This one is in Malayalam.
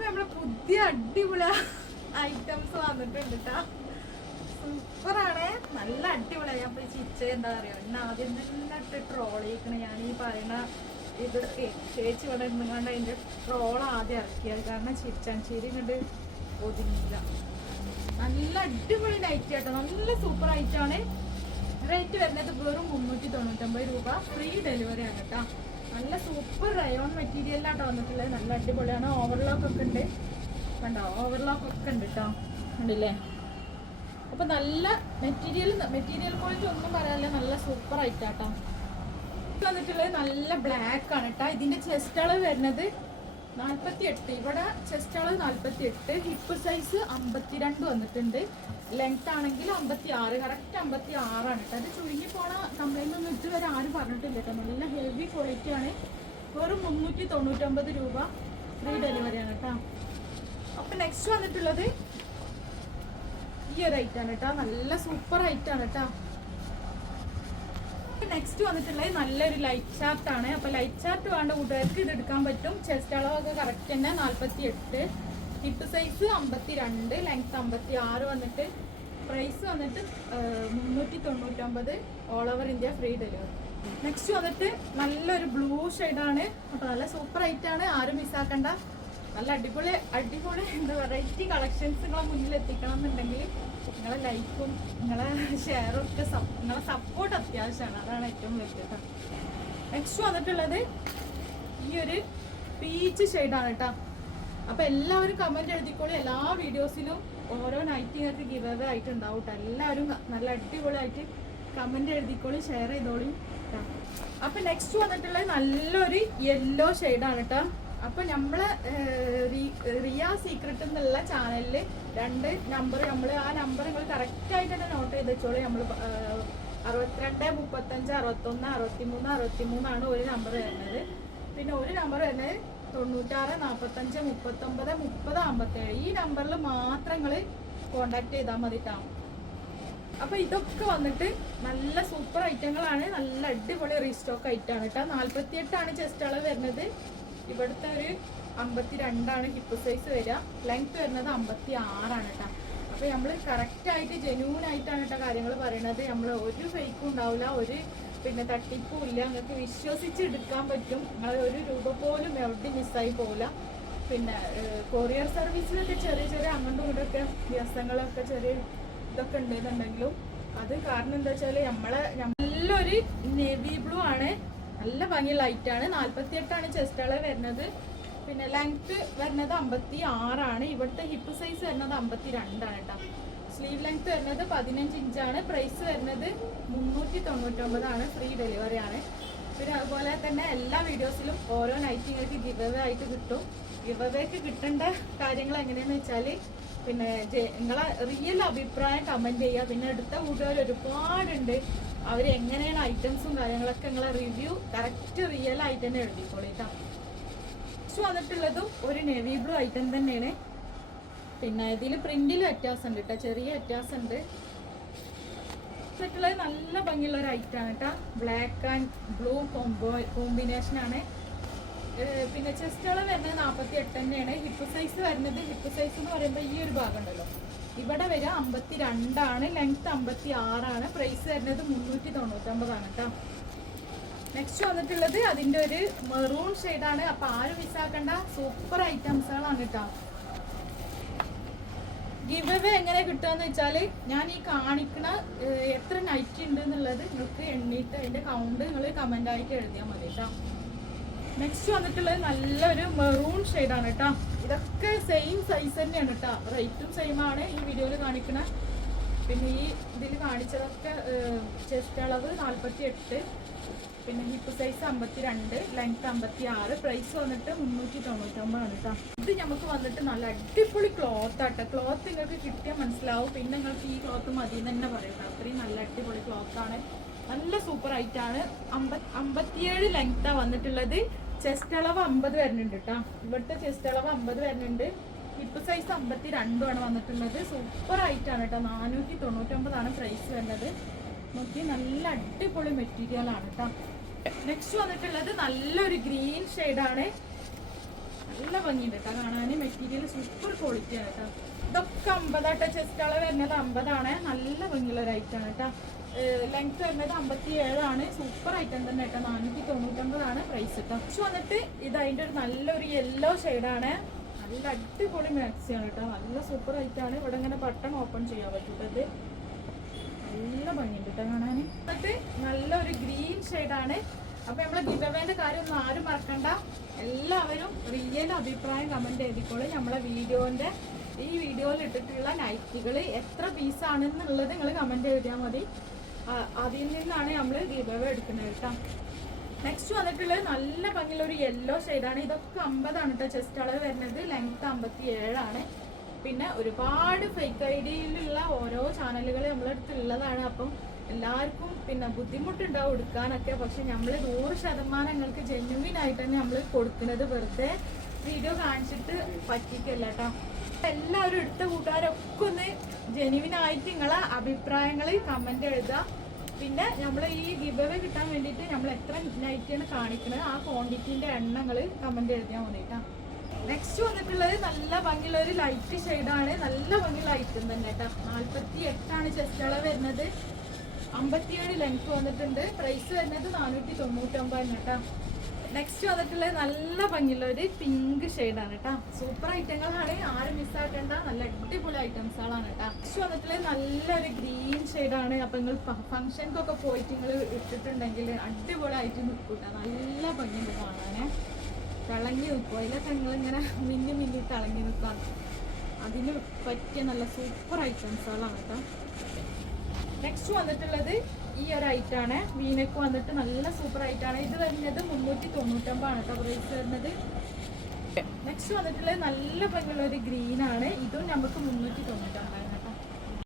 അപ്പൊ നമ്മളെ പുതിയ അടിപൊളി ഐറ്റംസ് വന്നിട്ടുണ്ട് കേട്ടോ സൂപ്പറാണ്. നല്ല അടിപൊളിയായി. അപ്പൊ ചിച്ച എന്താ പറയാ എന്നെ ആദ്യം തന്നെ ഇട്ട് ട്രോൾ ചെയ്യിക്കണ. ഞാൻ ഈ പറയുന്ന ഇത് ചേച്ചി ഇവിടെ ഇരുന്നുകൊണ്ട് അതിന്റെ ട്രോൾ ആദ്യം ഇറക്കിയത്. കാരണം ചിരിച്ചാഞ്ചേരി ഇങ്ങോട്ട് ഒതുങ്ങില്ല നല്ല അടിപൊളി നൈറ്റ് കേട്ടോ നല്ല സൂപ്പർ ഐറ്റാണ് റേറ്റ് വരുന്നത് വെറും മുന്നൂറ്റി തൊണ്ണൂറ്റൊമ്പത് രൂപ. ഫ്രീ ഡെലിവറി ആണ് കേട്ടോ നല്ല സൂപ്പർ റയോൺ മെറ്റീരിയലിലാട്ടോ വന്നിട്ടുള്ളത്. നല്ല അടിപൊളിയാണ്. ഓവർലോക്ക് ഒക്കെ ഉണ്ട്. കണ്ടോ? ഓവർലോക്ക് ഒക്കെ ഉണ്ട് കേട്ടോ ഉണ്ടല്ലേ അപ്പൊ നല്ല മെറ്റീരിയൽ മെറ്റീരിയൽ ക്വാളിറ്റി ഒന്നും പറയാനില്ല. നല്ല സൂപ്പർ ആയിട്ടാട്ടോ വന്നിട്ടുള്ളത് നല്ല ബ്ലാക്ക് ആണ് കേട്ടോ ഇതിന്റെ ചെസ്റ്റ് അളവ് വരുന്നത് നാൽപ്പത്തി എട്ട് ഇവിടെ ചെസ്റ്റ് അളവ് നാൽപ്പത്തി എട്ട് ഹിപ്പ് സൈസ് അമ്പത്തിരണ്ട് വന്നിട്ടുണ്ട്. ലെങ്ത് ആണെങ്കിൽ അമ്പത്തി ആറ് കറക്റ്റ് അമ്പത്തി ആറാണ് അത് ചുരുങ്ങി പോണ കംപ്ലൈന്റ് ഒന്നും ഇതുവരെ ആരും പറഞ്ഞിട്ടില്ല കേട്ടോ. നല്ല ഹെവി ക്വാളിറ്റി ആണ്. വെറും മുന്നൂറ്റി തൊണ്ണൂറ്റൊമ്പത് രൂപ ഫ്രീ ഡെലിവറി ആണ് കേട്ടോ. അപ്പം നെക്സ്റ്റ് വന്നിട്ടുള്ളത് ഈ ഒരു ഐറ്റാണ് കേട്ടോ. നല്ല സൂപ്പർ ഐറ്റാണ് കേട്ടോ. നെക്സ്റ്റ് വന്നിട്ടുള്ളത് നല്ലൊരു ലൈറ്റ് ചാർട്ട് ആണ്. അപ്പൊ ലൈറ്റ് ചാർട്ട് വേണ്ട കൂട്ടുകാർക്ക് ഇത് എടുക്കാൻ പറ്റും. ചെസ്റ്റ് അളവൊക്കെ കറക്റ്റ് തന്നെ നാല്പത്തി എട്ട് ഹിപ്പ് സൈസ് അമ്പത്തി രണ്ട് ലെങ്ത് അമ്പത്തി ആറ് വന്നിട്ട് പ്രൈസ് വന്നിട്ട് മുന്നൂറ്റി തൊണ്ണൂറ്റൊമ്പത് all over India free delivery next വന്നിട്ട് നല്ലൊരു ബ്ലൂ ഷെയ്ഡാണ് അപ്പൊ നല്ല സൂപ്പർ ആണ്. ആരും മിസ്സാക്കണ്ട നല്ല അടിപൊളി അടിപൊളി എന്താ വെറൈറ്റി കളക്ഷൻസ് നിങ്ങളെ മുന്നിൽ എത്തിക്കണം എന്നുണ്ടെങ്കിൽ നിങ്ങളെ ലൈക്കും നിങ്ങളെ ഷെയറും ഒക്കെ നിങ്ങളെ സപ്പോർട്ട് അത്യാവശ്യമാണ്. അതാണ് ഏറ്റവും വലുത് നെക്സ്റ്റ് വന്നിട്ടുള്ളത് ഈ ഒരു പീച്ച് ഷെയ്ഡാണ് കേട്ടോ അപ്പൊ എല്ലാവരും കമന്റ് എഴുതിക്കോളി. എല്ലാ വീഡിയോസിലും ഓരോ നൈറ്റ് നിങ്ങൾക്ക് ഗിവ് അവേ ആയിട്ട് ഉണ്ടാവും ട്ടോ. എല്ലാവരും നല്ല അടിപൊളിയായിട്ട് കമന്റ് എഴുതിക്കോളി ഷെയർ ചെയ്തോളി ട്ടോ. അപ്പൊ നെക്സ്റ്റ് വന്നിട്ടുള്ളത് നല്ലൊരു യെല്ലോ ഷെയ്ഡാണ് കേട്ടോ അപ്പൊ നമ്മളെ റിയ സീക്രട്ട് എന്നുള്ള ചാനലിൽ രണ്ട് നമ്പർ നമ്മൾ ആ നമ്പർ നിങ്ങൾ കറക്റ്റ് ആയിട്ട് തന്നെ നോട്ട് ചെയ്ത് വെച്ചോളൂ നമ്മൾ അറുപത്തിരണ്ട് മുപ്പത്തഞ്ച് അറുപത്തൊന്ന് അറുപത്തിമൂന്ന് അറുപത്തിമൂന്നാണ് ഒരു നമ്പർ വരുന്നത്. പിന്നെ ഒരു നമ്പർ വരുന്നത് തൊണ്ണൂറ്റാറ് നാൽപ്പത്തഞ്ച് മുപ്പത്തൊമ്പത് മുപ്പത് അമ്പത്തേഴ്. ഈ നമ്പറിൽ മാത്രം നിങ്ങൾ കോണ്ടാക്ട് ചെയ്താൽ മതി അപ്പോൾ അപ്പൊ ഇതൊക്കെ വന്നിട്ട് നല്ല സൂപ്പർ ഐറ്റങ്ങളാണ് നല്ല അടിപൊളി റീസ്റ്റോക്ക് ഐറ്റാണ് കേട്ടോ നാൽപ്പത്തിയെട്ടാണ് ചെസ്റ്റ് അളവ് വരുന്നത്. ഇവിടുത്തെ ഒരു അമ്പത്തി രണ്ടാണ് ഹിപ്പ് സൈസ് വരിക. ലെങ്ത് വരുന്നത് അമ്പത്തി ആറാണ് കേട്ടോ. അപ്പൊ നമ്മൾ കറക്റ്റ് ആയിട്ട് ജെന്യൂൻ ആയിട്ടാണ് കേട്ടോ കാര്യങ്ങൾ പറയണത്. നമ്മൾ ഒരു ഫേക്കും ഉണ്ടാവില്ല ഒരു പിന്നെ തട്ടിപ്പും ഇല്ല. നിങ്ങൾക്ക് വിശ്വസിച്ച് എടുക്കാൻ പറ്റും. നിങ്ങൾ ഒരു രൂപ പോലും എവിടെ മിസ്സായി പോകില്ല പിന്നെ കൊറിയർ സർവീസിലൊക്കെ ചെറിയ ചെറിയ അങ്ങോട്ടും ഇങ്ങോട്ടൊക്കെ ദിവസങ്ങളൊക്കെ ചെറിയ ഇതൊക്കെ ഉണ്ടെന്നുണ്ടെങ്കിലും അത് കാരണം എന്താ വെച്ചാൽ നമ്മളെ നല്ലൊരു നേവി ബ്ലൂ ആണ്. നല്ല ഭംഗിയുള്ള ലൈറ്റ് ആണ്. നാല്പത്തി എട്ടാണ് ചെസ്റ്റ് അളവ് വരുന്നത്. പിന്നെ ലെങ്ത് വരുന്നത് അമ്പത്തി ആറാണ് ഇവിടുത്തെ ഹിപ്പ് സൈസ് വരുന്നത് അമ്പത്തി രണ്ടാണ് കേട്ടോ സ്ലീവ് ലെങ്ത് വരുന്നത് പതിനഞ്ച് ഇഞ്ചാണ് പ്രൈസ് വരുന്നത് മുന്നൂറ്റി തൊണ്ണൂറ്റൊമ്പതാണ് ഫ്രീ ഡെലിവറി ആണ്. പിന്നെ അതുപോലെ തന്നെ എല്ലാ വീഡിയോസിലും ഓരോ നൈറ്റിങ്ങൾക്ക് ഗിവ് ആയിട്ട് കിട്ടും. ഗിവ് കിട്ടേണ്ട കാര്യങ്ങൾ എങ്ങനെയാന്ന് വെച്ചാൽ പിന്നെ നിങ്ങളെ റിയൽ അഭിപ്രായം കമന്റ് ചെയ്യുക. പിന്നെ അടുത്ത കൂട്ടുകാർ ഒരുപാടുണ്ട്. അവർ എങ്ങനെയാണ് ഐറ്റംസും കാര്യങ്ങളൊക്കെ നിങ്ങളെ റിവ്യൂ കറക്റ്റ് റിയൽ ആയിട്ട് തന്നെ എഴുതിക്കോളിട്ടാ നെക്സ്റ്റ് വന്നിട്ടുള്ളതും ഒരു നേവി ബ്ലൂ ഐറ്റം തന്നെയാണ്. പിന്നെ ഇതിൽ പ്രിന്റിൽ വ്യത്യാസം ഉണ്ട് കേട്ടോ ചെറിയ വ്യത്യാസം ഉണ്ട്. നല്ല ഭംഗിയുള്ള ഒരു ഐറ്റം ആണ് കേട്ടോ. Black and blue combo combination ആണ്. പിന്നെ ചെസ്റ്റ് അളവ് വരുന്നത് നാൽപ്പത്തി എട്ട് തന്നെയാണ്. ഹിപ്പ് സൈസ് വരുന്നത് ഹിപ്പ് സൈസ് എന്ന് പറയുമ്പോൾ ഈ ഒരു ഭാഗം ഉണ്ടല്ലോ. ഇവിടെ വരിക അമ്പത്തി രണ്ടാണ് ലെങ്ത് അമ്പത്തി ആറാണ് പ്രൈസ് വരുന്നത് മുന്നൂറ്റി തൊണ്ണൂറ്റൊമ്പതാണ് കേട്ടോ. നെക്സ്റ്റ് വന്നിട്ടുള്ളത് അതിന്റെ ഒരു മെറൂൺ ഷെയ്ഡാണ് അപ്പം ആരും മിസ്സാക്കേണ്ട സൂപ്പർ ഐറ്റംസുകളാണ് കേട്ടോ. ഗിവ് അവേ എങ്ങനെ കിട്ടുകയെന്ന് വെച്ചാൽ ഞാൻ ഈ കാണിക്കുന്ന എത്ര നൈറ്റ് ഉണ്ട് എന്നുള്ളത് നിങ്ങൾക്ക് എണ്ണിയിട്ട് അതിന്റെ കൗണ്ട് നിങ്ങൾ കമന്റ് ആയിട്ട് എഴുതിയാൽ മതി കേട്ടോ. നെക്സ്റ്റ് വന്നിട്ടുള്ളത് നല്ലൊരു മെറൂൺ ആണ് കേട്ടോ ഇതൊക്കെ സെയിം സൈസ് തന്നെയാണ് കേട്ടോ റേറ്റും സെയിം ആണ് ഈ വീഡിയോയിൽ കാണിക്കണ. പിന്നെ ഈ ഇതിൽ കാണിച്ചതൊക്കെ ചെസ്റ്റ് അളവ് നാൽപ്പത്തി എട്ട് പിന്നെ ഹിപ്പ് സൈസ് അമ്പത്തി രണ്ട് ലെങ്ത് അമ്പത്തി ആറ് പ്രൈസ് വന്നിട്ട് മുന്നൂറ്റി തൊണ്ണൂറ്റൊമ്പതാണ് കേട്ടോ ഇത് നമുക്ക് വന്നിട്ട് നല്ല അടിപൊളി ക്ലോത്ത് ആട്ടോ ക്ലോത്ത് നിങ്ങൾക്ക് കിട്ടിയാൽ മനസ്സിലാവും. പിന്നെ നിങ്ങൾക്ക് ഈ ക്ലോത്ത് മതി എന്ന് തന്നെ പറയട്ടോ അത്രയും നല്ല അടിപൊളി ക്ലോത്ത് ആണ്. നല്ല സൂപ്പർ ആയിട്ടാണ് അമ്പത് അമ്പത്തിയേഴ് ലെങ്താ വന്നിട്ടുള്ളത്. ചെസ്റ്റ് അളവ് അമ്പത് വരുന്നുണ്ട് കേട്ടോ ഇവിടുത്തെ ചെസ്റ്റ് അളവ് അമ്പത് വരുന്നുണ്ട്. ഹിപ്പ് സൈസ് അമ്പത്തി രണ്ടുമാണ് വന്നിട്ടുള്ളത്. സൂപ്പർ ആയിട്ടാണ് കേട്ടോ നാനൂറ്റി തൊണ്ണൂറ്റൊമ്പതാണ് പ്രൈസ് വരുന്നത്. നോക്കി നല്ല അടിപൊളി മെറ്റീരിയൽ ആണ് കേട്ടോ നെക്സ്റ്റ് വന്നിട്ടുള്ളത് നല്ലൊരു ഗ്രീൻ ഷെയ്ഡാണ് നല്ല ഭംഗിയുണ്ട് കേട്ടോ കാണാൻ മെറ്റീരിയൽ സൂപ്പർ ക്വാളിറ്റി ആണ് കേട്ടോ ഇതൊക്കെ അമ്പതാട്ടോ ചെസ്റ്റ് അളവ് വരുന്നത് അമ്പതാണ്. നല്ല ഭംഗിയുള്ള ഒരു ഐറ്റം ആണ് കേട്ടോ. ലെങ്ത് വരുന്നത് അമ്പത്തി ഏഴാണ് സൂപ്പർ ഐറ്റം തന്നെ കേട്ടോ. നാനൂറ്റി തൊണ്ണൂറ്റൊമ്പതാണ് പ്രൈസ് കേട്ടോ പക്ഷെ വന്നിട്ട് ഇത് അതിന്റെ ഒരു നല്ലൊരു യെല്ലോ ഷെയ്ഡാണ് നല്ല അടിപൊളി മാക്സി ആണ് കേട്ടോ. നല്ല സൂപ്പർ ഐറ്റം ആണ്. ഇവിടെ ഇങ്ങനെ ബട്ടൺ ഓപ്പൺ ചെയ്യാൻ പറ്റുന്നത് നല്ല ഭംഗിയുണ്ട് കേട്ടോ കാണാൻ. എന്നിട്ട് നല്ലൊരു ഗ്രീൻ ഷെയ്ഡാണ് അപ്പോൾ നമ്മളെ ഗിവവേന്റെ കാര്യമൊന്നും ആരും മറക്കണ്ട. എല്ലാവരും റിയൽ അഭിപ്രായം കമന്റ് എഴുതിക്കോളൂ നമ്മളെ വീഡിയോന്റെ ഈ വീഡിയോയിൽ ഇട്ടിട്ടുള്ള നൈറ്റികൾ എത്ര പീസാണെന്നുള്ളത് നിങ്ങൾ കമന്റ് എഴുതിയാൽ മതി. അതിൽ നിന്നാണ് നമ്മൾ ദീപവ എടുക്കുന്നത് കേട്ടോ. നെക്സ്റ്റ് വന്നിട്ടുള്ളത് നല്ല ഭംഗിയുള്ള ഒരു യെല്ലോ ഷെയ്ഡാണ് ഇതൊക്കെ അമ്പതാണ് കേട്ടോ ചെസ്റ്റ് അളവ് വരുന്നത് ലെങ്ത് അമ്പത്തി ഏഴാണ് പിന്നെ ഒരുപാട് ഫേക്ക് ഐ ഡിയിലുള്ള ഓരോ ചാനലുകൾ നമ്മളെ അടുത്ത് ഉള്ളതാണ്. അപ്പം എല്ലാവർക്കും പിന്നെ ബുദ്ധിമുട്ടുണ്ടാവും എടുക്കാനൊക്കെ. പക്ഷെ നമ്മൾ നൂറ് ശതമാനം നിങ്ങൾക്ക് ജെന്യുവിൻ തന്നെ നമ്മൾ കൊടുക്കുന്നത് വെറുതെ വീഡിയോ കാണിച്ചിട്ട് പറ്റിക്കല്ല കേട്ടോ. എല്ലാവരും എടുത്ത കൂട്ടുകാരൊക്കെ ഒന്ന് ജെനുവിനായിട്ട് നിങ്ങളെ അഭിപ്രായങ്ങൾ കമന്റ് എഴുതുക. പിന്നെ നമ്മൾ ഈ ഗിബവേ കിട്ടാൻ വേണ്ടിയിട്ട് നമ്മൾ എത്ര നൈറ്റിയാണ് കാണിക്കുന്നത് ആ ക്വാണ്ടിറ്റീന്റെ എണ്ണങ്ങൾ കമന്റ് എഴുതിയാൽ മതി കേട്ടോ. നെക്സ്റ്റ് വന്നിട്ടുള്ളത് നല്ല ഭംഗിയുള്ള ഒരു ലൈറ്റ് ഷെയ്ഡാണ് നല്ല ഭംഗിയുള്ള ഐറ്റം തന്നെ കേട്ടോ. നാൽപ്പത്തി എട്ടാണ് ചെസ്റ്റ് അളവ് വരുന്നത്. അമ്പത്തിയേഴ് ലെങ്ത് വന്നിട്ടുണ്ട്. പ്രൈസ് വരുന്നത് നാനൂറ്റി തൊണ്ണൂറ്റൊമ്പത് കേട്ടോ. നെക്സ്റ്റ് വന്നിട്ടുള്ള നല്ല ഭംഗിയുള്ള ഒരു പിങ്ക് ഷെയ്ഡാണ് കേട്ടോ സൂപ്പർ ഐറ്റങ്ങളാണ്. ആരും മിസ്സാക്കണ്ട നല്ല അടിപൊളി ഐറ്റംസുകളാണ് കേട്ടോ നെക്സ്റ്റ് വന്നിട്ടുള്ള നല്ലൊരു ഗ്രീൻ ഷെയ്ഡാണ് അപ്പൊ നിങ്ങൾ ഫംഗ്ഷൻക്കൊക്കെ പോയിട്ട് നിങ്ങൾ ഇട്ടിട്ടുണ്ടെങ്കിൽ അടിപൊളിയായിട്ട് നിൽക്കൂട്ട നല്ല ഭംഗിയുണ്ട് കാണാനേ. തിളങ്ങി നിൽക്കും. അതിലൊക്കെ നിങ്ങൾ ഇങ്ങനെ മിന്നി മിന്നി തിളങ്ങി നിൽക്കാം. അതിന് പറ്റിയ നല്ല സൂപ്പർ ഐറ്റംസുകളാണ് കേട്ടോ നെക്സ്റ്റ് വന്നിട്ടുള്ളത് ഈ ഒരു ഐറ്റാണ് വീനക്ക് വന്നിട്ട് നല്ല സൂപ്പർ ഐറ്റാണ് ഇത് വരുന്നത് മുന്നൂറ്റി തൊണ്ണൂറ്റൊമ്പതാണ് കേട്ടോ പ്രൈസ് വരുന്നത്. നെക്സ്റ്റ് വന്നിട്ടുള്ളത് നല്ല ഭംഗിയുള്ള ഒരു ഗ്രീൻ ആണ്. ഇതും നമുക്ക് മുന്നൂറ്റി തൊണ്ണൂറ്റൊമ്പത്